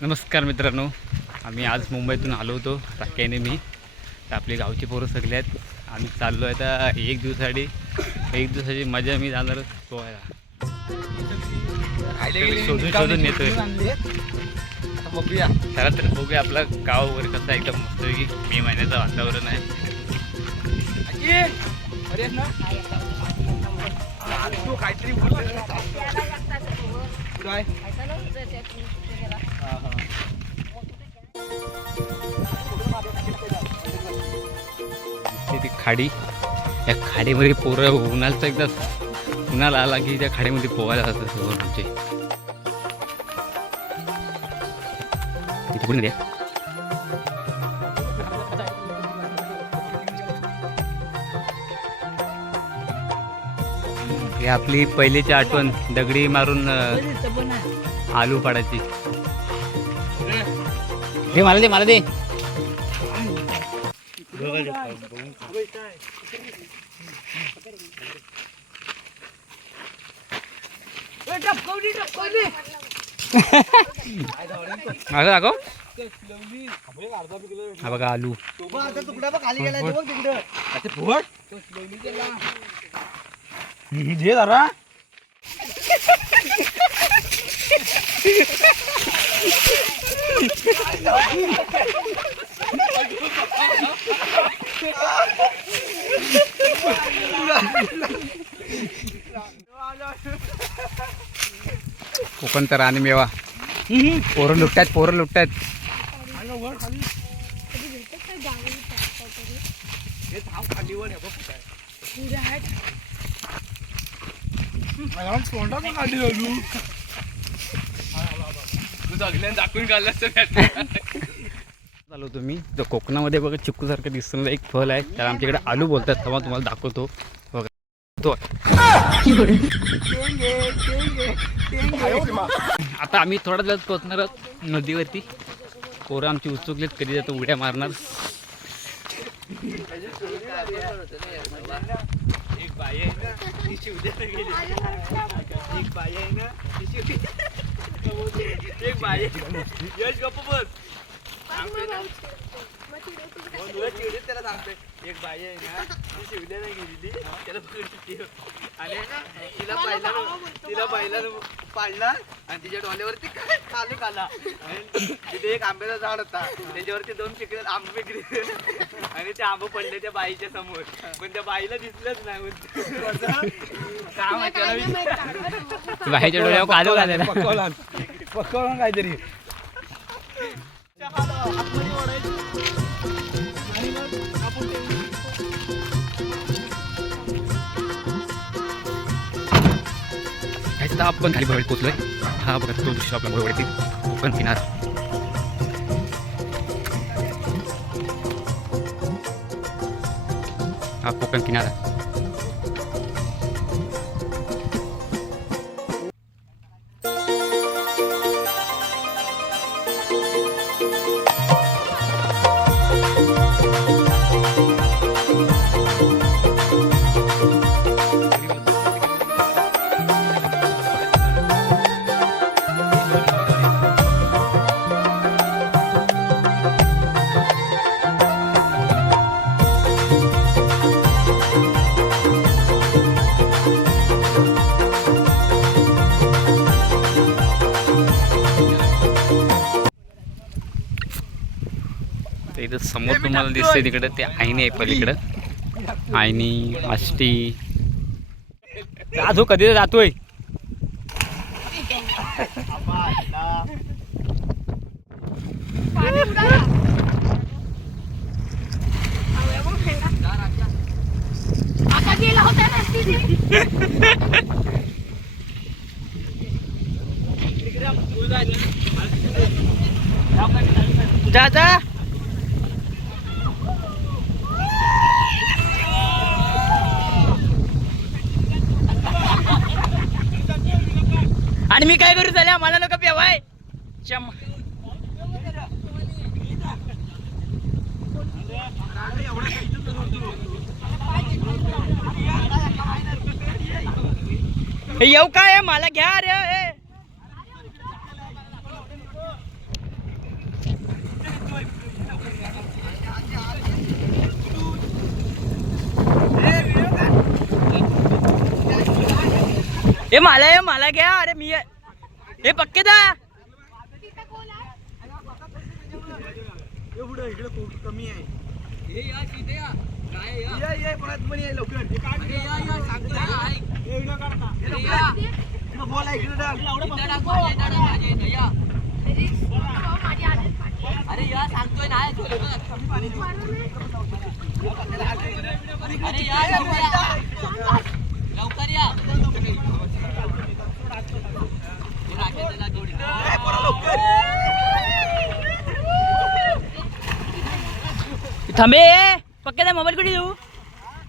नमस्कार मित्रांनो. आम्ही आज मुंबईतून आलो होतो राक्याने मी. तर आपली गावची पोरं सगळे आहेत. आम्ही चाललो आहे आता एक दिवसासाठी. एक दिवसाची मजा मी जाणार पोहायला शोधून शोधून नेतोय. बघूया. चला तर बघूया आपलं गाव वगैरे कसं आहे, एकदम मस्त की मे महिन्याचं वातावरण आहे. अरे ना? तू काहीतरी. काय? ती खाडी. या खाडीमध्ये पोरं उन्हाळचा एकदा उन्हाळा आला की त्या खाडीमध्ये पोहायला जातात सर्व आमचे. कुठे द्या ही आपली पहिलीची आठवण दगडी मारून आलू पाडायची. दे मला दे मला दे. असं दाखव. हा बघा आलू. बघ खाली तिकडं. आता फुट जरा. कोकण तर आणि मेवा. पोरं लुटतात पोरं लुटतात हे थांब खाली वर हे बघ कुठं आहे. मला तोंडा पण खाली घालू तू सगळ्यांना दाखवून काढलास चालू तुम्ही. जो कोकणामध्ये बघा चिक्कूसारखं दिसतं. एक फळ आहे. त्याला आमच्याकडे आलू बोलतात. तेव्हा तुम्हाला दाखवतो. बघा. तो आता आम्ही थोड्या दिवस पोहोचणार आहोत नदीवरती. पोरं आमची उत्सुकलीत कधी जातो उड्या मारणार. बाई आहे ना ती शिवण्याला गेली. एक बाई आहे ना एक बाई यश गप्प बस. सांगतोय ना दोन वेळा चिडीत त्याला सांगतोय एक बाई आहे ना ती शिवल्याला गेलेली त्याला पकडली आणि तिला पाहिला तिला पाहिला पाडला आणि तिच्या डोल्यावरती काय खाली खाला आणि तिथे एक आंब्याचा झाड होता त्याच्यावरती दोन शिकले आंबे विकले आणि ते आंबे पडले त्या बाईच्या समोर पण त्या बाईला दिसलंच नाही म्हणतो. काय माहिती त्याला डोळ्यावर आलू घालायला पकवला पकवला काहीतरी ह्याचा आपण खाली बघायला पोचलोय. हा बघा तो दृश्य आपल्या बरोबर येते कोकण किनार हा कोकण किनारा. तुम्हाला दिसते तिकडे. ते आईने आहे पलीकडं. आईनी आष्टी राजू कधी जातोय? जा जा. आणि मी काय करू झाले आम्हाला नका पेवाय येऊ काय? मला घ्या रे. हे मला ये मला घ्या अरे मी हे पक्के दा एवढं खूप कमी आहे या, या, ये ना. लवकर. अरे या सांगतोय ना अरे या लवकर या ए, पोरं, लवकर. थांबे पक्के दा मोबाईल कुठे देऊ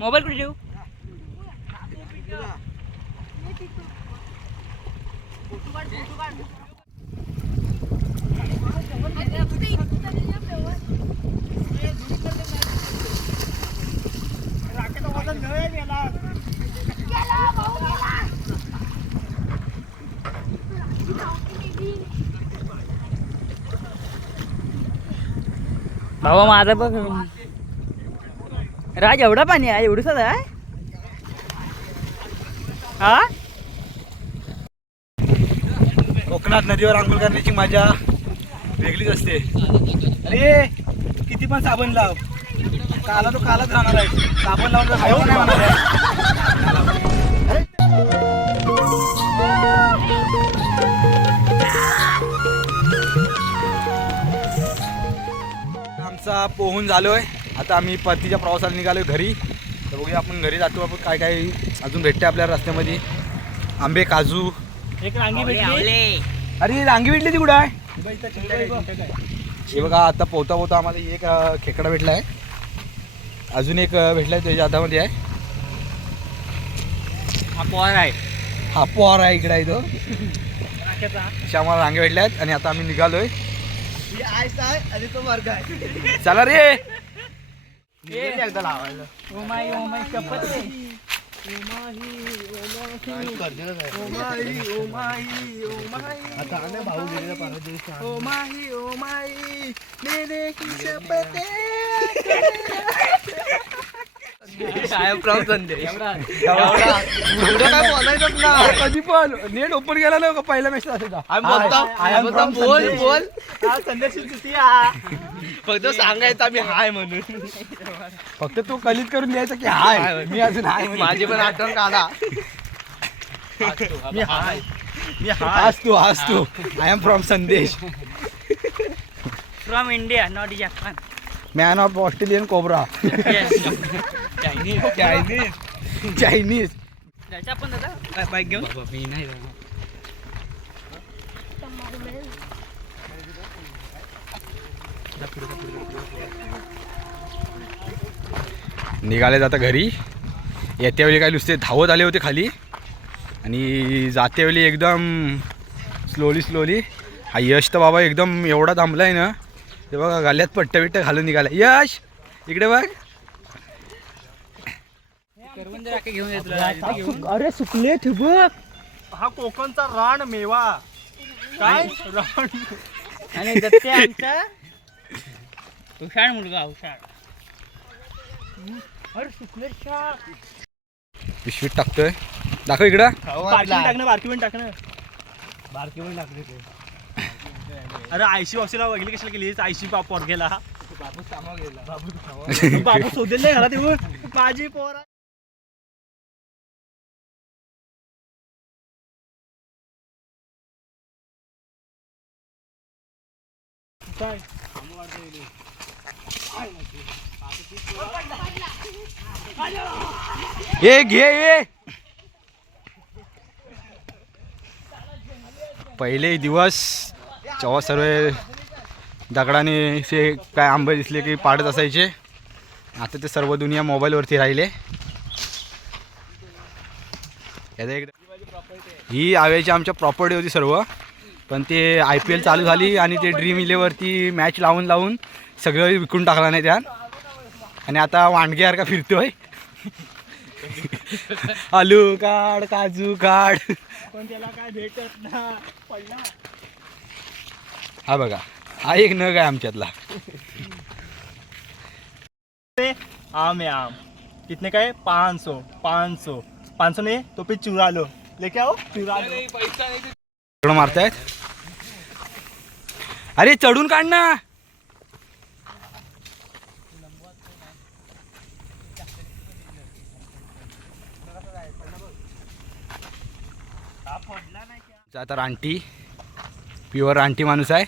मोबाईल कुठे देऊ गेला, भाऊ गेला. भावा माझा बघ. राज एवढा पाणी आहे? एवढंच आहे? हा? कोकणात नदीवर आंघोळ करण्याची मजा वेगळीच असते. अरे किती पण साबण लाव. काला तो कालाच राहणार आहे. साबण लावून हळू नाही होणार आहे. पोहून आता आम्ही परतीच्या प्रवासाला निघालोय घरी. तर बघूया आपण घरी जातो आपण काय काय अजून भेटते आपल्याला रस्त्यामध्ये. आंबे काजू. एक रांगी भेटली. अरे रांगी भेटली ती कुठं आहे? हे बघा आता पोहता पोहता आम्हाला एक खेकडा भेटला आहे. अजून एक अं, भेटलाय त्याच्या हातामध्ये आहे. हा पोहार आहे. हा पोहार आहे इकडे आहे तो. अशा आम्हाला रांगे भेटल्या आहेत. आणि आता आम्ही निघालोय. चला रे. एकदा लावायला ओमाई ओमाई शपथ कधी पण. नेट ओपन केला ना का पहिला मेसेज असायचा बोल बोल. फक्त सांगायचं आम्ही हाय म्हणून. फक्त तू कलीत करून द्यायचं की हाय. मी अजून हाय माझी पण आठवण काढा. मी हाय. मी हास तू हास तू. I am from Sandesh. From India not Japan man of Australian cobra Chinese Chinese Chinese जायचं आपण दादा बाईक घेऊन मी नाही निघाले जाता घरी. येत्या वेळी काय नुसते धावत आले होते खाली. आणि जात्या वेळी एकदम स्लोली स्लोली हा यश तर बाबा एकदम एवढा थांबला आहे ना. ते बघा गाल्यात पट्ट्या बिट्ट्या घालून निघाला यश! इकडे बघ. करवंद राखे घेऊन येतो अरे सुकले बघ हा कोकणचा रान मेवा काय रान आणि दत्ते आमचा हुशार मुलगा हुशार अरे सुकले पिशवीत टाकतोय दाखव इकडं टाकणं बारकी पण टाकणं बारकी पण टाकले ते अरे आयशी वाशीला बघली कशाला गेली आयशी पापड गेला बाबू शोधेल नाही घरात येऊन माझी पोरा काय? ये घे ये. पहिले दिवस जेव्हा सर्व दगडाने ते काय आंबे दिसले की पाडत असायचे आता ते सर्व दुनिया मोबाईलवरती राहिले. याचा एक ही आव्याची आमच्या प्रॉपर्टी होती सर्व. पण ते आय पी एल चालू झाली आणि ते ड्रीम इलेवरती मॅच लावून लावून सगळं विकून टाकला नाही त्यात आणि आता वांडग्यासारखा फिरतोय. आलू काढ काजू काढ. पण त्याला काय भेटत ना हा बघा हा एक नग आहे आमच्यातला. आम है आम. कितने का है पाँच सौ पाँच सौ पाँच सौ नहीं तो फिर चुरा लो लेके आओ इकडं मारतायत? अरे चढून काढ ना. आता रानटी प्युअर रानटी माणूस आहे.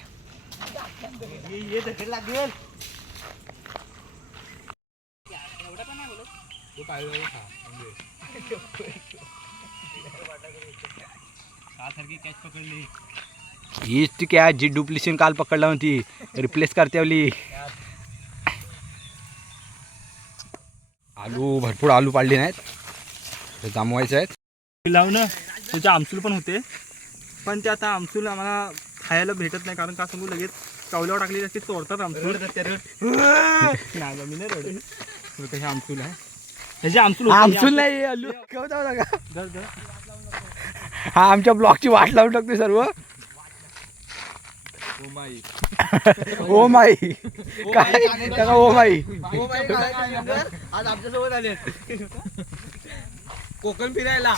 सारखी कॅच पकडली. हीच ती काय जी डुप्लिशन काल पकडला होती रिप्लेस करते आपली. आलू भरपूर आलू पाडले नाहीत. ते जमवायचे आहेत. लावून तुझे आमसूल पण होते. पण ते आता आमसूल आम्हाला खायला भेटत नाही कारण का सांगू लगेच कवल्यावर टाकली की चोरतात आमसूल नाही. हे आमसूल आहे? ह्याचे आमसूल होते, हे आमसूल नाही आलू. हा आमच्या ब्लॉकची वाट लावून टाकते सर्व. ओ माई काय त्याला ओ आज आमच्यासोबत आले कोकण फिरायला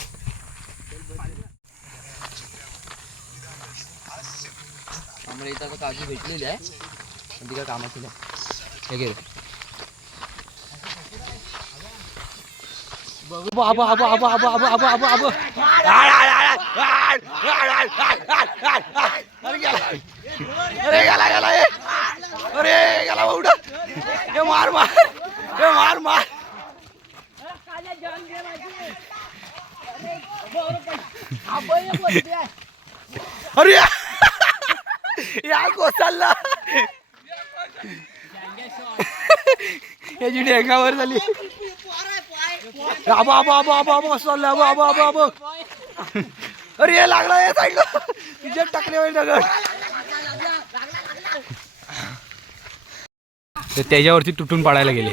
आम्हाला इथं काजू भेटलेली आहे तिकडे कामाची नाही बघू आबा आबा आबा आबा आबा आबा आबा अरे गेला अरे गेला गेला अरे गेला बाबा ये मार मार ए मार मार अरे या कोसळला याची डेंगावर झाली आबा आबा आबा आबा आबा बाबा आबा आबा आबा अरे हे लागला हे साईडला तुझ्या टाकले होईल दगड ते त्याच्यावरती तुटून पडायला गेले.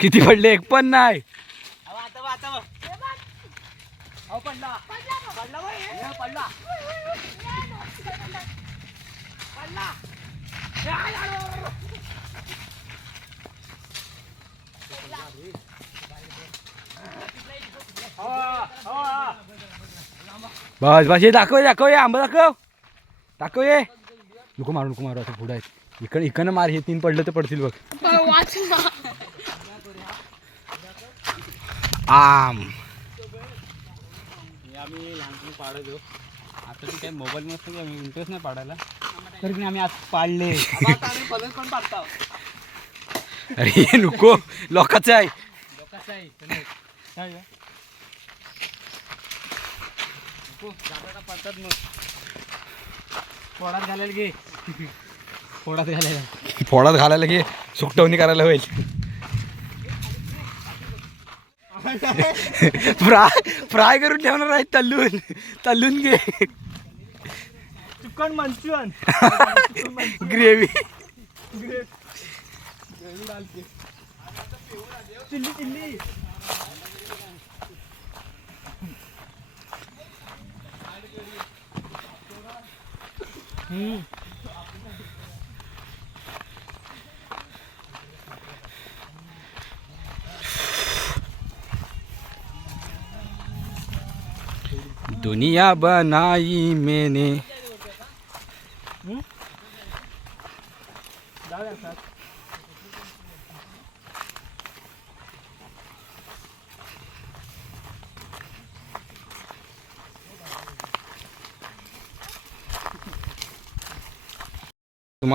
किती पडले? एक पण नाही. बस बस हे दाखव दाखव हे आंबा दाखव. दाखव ये. नको मारू नको मारू असं पुढे आहेत. इकडं इकडनं मार हे तीन पडलं तर पडतील बघ. आम. आम्ही लहानपणी पाडायचो आता ती काही मोबाईल नसतो आम्ही इंटरेस्ट नाही पाडायला तरी पण आम्ही आज पाडले अरे हे नको. लोकांचं आहे. पडतात मग. पोळात घालायला घे. पोळात घालायला. फोडात घालायला घे. सुकटवणी करायला होईल. फ्राय फ्राय करून ठेवणार आहे तल्लून. तल्लून घे. Chicken Manchurian. Gravy. Chilli chilli. दुनिया बनाई मैंने।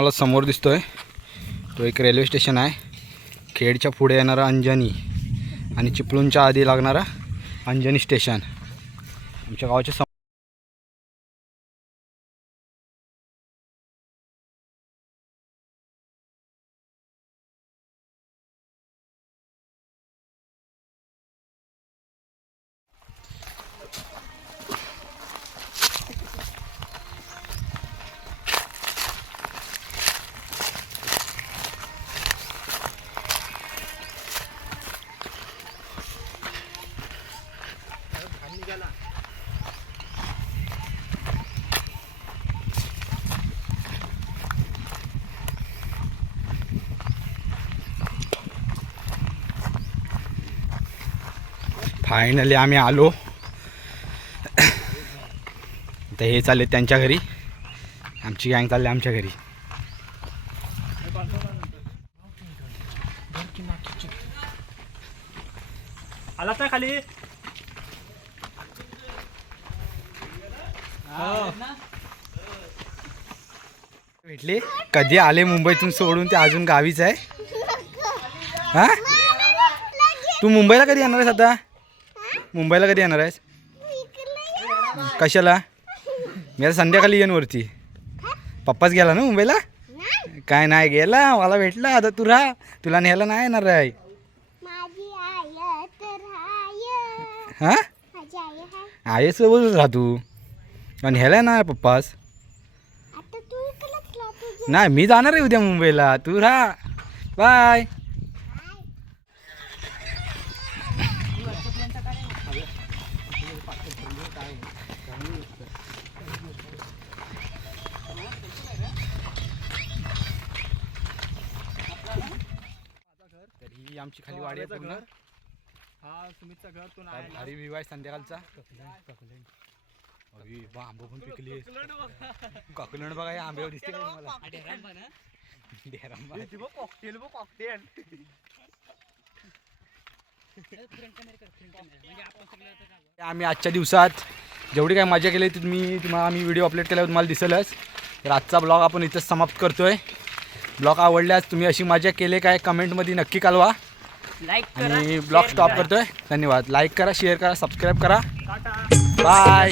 तुम्हाला समोर दिसतोय. तो एक रेल्वे स्टेशन आहे. खेडच्या पुढे येणारा अंजनी आणि चिपळूणच्या आधी लागणारा अंजनी स्टेशन. आमच्या गावाच्या सम फायनली आम्ही आलो. तर हे चालले त्यांच्या घरी. आमची गँग चालली आमच्या घरी. भेटले. कधी आले मुंबईतून सोडून ते अजून गावीच आहे. हा? तू मुंबईला कधी येणार आहेस आता? मुंबईला कधी येणार आहेस? कशाला? मी आता संध्याकाळी येईन वरती. पप्पाच गेला ना मुंबईला? काय नाही गेला. मला भेटला. आता तू राहा. तुला न्यायला नाही येणार आहे. हा? आईसोबतच राहा तू. आणि न्यायला नाही पप्पास? आता तू इकडंच राह तुझं नाही मी जाणार आहे उद्या मुंबईला. तू राहा. बाय. तर ही आमची खाली वाडी आहे पूर्ण. हा सुमितचं घर तू भारी व्ह्यू आहे संध्याकाळचा. आंबो पण पिकली. ककलण बघा. या आंब्यावर दिसते? डेरांबा. कॉकटेल बघ कॉकटेल. आम्ही आजच्या दिवसात जेवढी काय मजा केली ती तुम्ही तुम्हाला आम्ही व्हिडिओ अपलोड केल्यावर तुम्हाला दिसेलच. तर आजचा ब्लॉग आपण इथंच समाप्त करतोय. ब्लॉग आवडल्यास तुम्ही अशी मजा केली काय कमेंटमध्ये नक्की कळवा. लाईक आणि ब्लॉग स्टॉप करतोय. धन्यवाद. लाईक करा शेअर करा सबस्क्राईब करा. 拜。